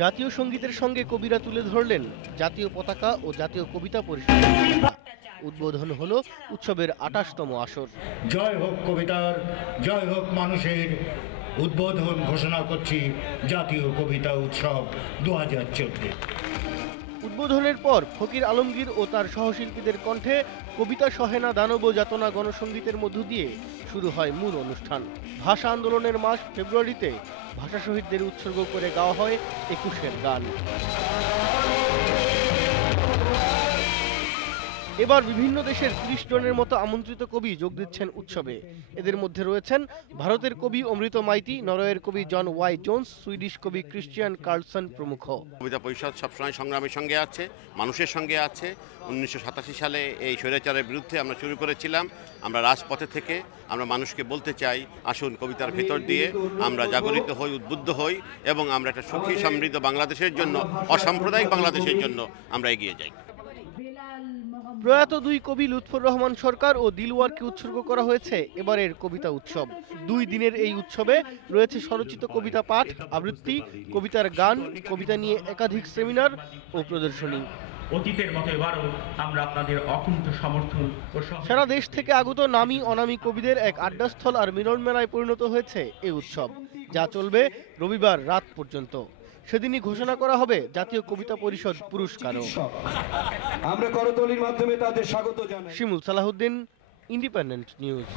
জাতীয় সঙ্গীতের সঙ্গে কবিরা তুলে ধরলেন জাতীয় পতাকা ও জাতীয় কবিতা পরিষদ। উদ্বোধন হলো উৎসবের ২৮তম আসর। জয় হোক কবিতার, জয় হোক মানুষের। উদ্বোধন ঘোষণা করছি জাতীয় কবিতা উৎসব ২০১৪। উদ্বোধনের পর ফকির আলমগীর ও তার সহশিল্পীদের কণ্ঠে কবিতা সহেনা দানব যাতনা গণসঙ্গীতের মধ্য দিয়ে শুরু হয় মূল অনুষ্ঠান। ভাষা আন্দোলনের মাস ফেব্রুয়ারিতে ভাষা শহীদদের উৎসর্গ করে গাওয়া হয় ২১-এর গান। এবার বিভিন্ন দেশের ৩০ জনের মতো আমন্ত্রিত কবি যোগ দিচ্ছেন উৎসবে। এদের মধ্যে রয়েছেন ভারতের কবি অমৃত মাইতি, নরওয়ের কবি জন ওয়াই জোন্স, সুইডিশ কবি ক্রিশ্চিয়ান কার্লসন প্রমুখ। কবিতা পরিষদ সবসময় সংগ্রামের সঙ্গে আছে, মানুষের সঙ্গে আছে। ১৯৮৭ সালে এই স্বৈরাচারের বিরুদ্ধে আমরা শুরু করেছিলাম। আমরা রাজপথে থেকে আমরা মানুষকে বলতে চাই, আসুন কবিতার ভেতর দিয়ে আমরা জাগরিত হই, উদ্বুদ্ধ হই এবং আমরা একটা সুখী সমৃদ্ধ বাংলাদেশের জন্য, অসাম্প্রদায়িক বাংলাদেশের জন্য আমরা এগিয়ে যাই। প্রয়াত দুই কবি লুৎফর রহমান সরকার ও দিলওয়ারকে উৎসর্গ করা হয়েছে এবারের কবিতা উৎসব। ২ দিনের এই উৎসবে রয়েছে স্বরচিত কবিতা পাঠ, আবৃত্তি, কবিতার গান, কবিতা নিয়ে একাধিক সেমিনার ও প্রদর্শনী। অতীতের মতো এবারও আমরা আপনাদের অকুণ্ঠ সমর্থন ও সারা দেশ থেকে আগত নামী অনামী কবিদের এক আড্ডাস্থল আর মিলন মেলায় পরিণত হয়েছে এই উৎসব, যা চলবে রবিবার রাত পর্যন্ত। সেদিনই ঘোষণা করা হবে জাতীয় কবিতা পরিষদ পুরস্কারও। আমরা করতালির মাধ্যমে তাদের স্বাগত জানাই। শিমুল সালাহুদ্দিন, ইন্ডিপেন্ডেন্ট নিউজ।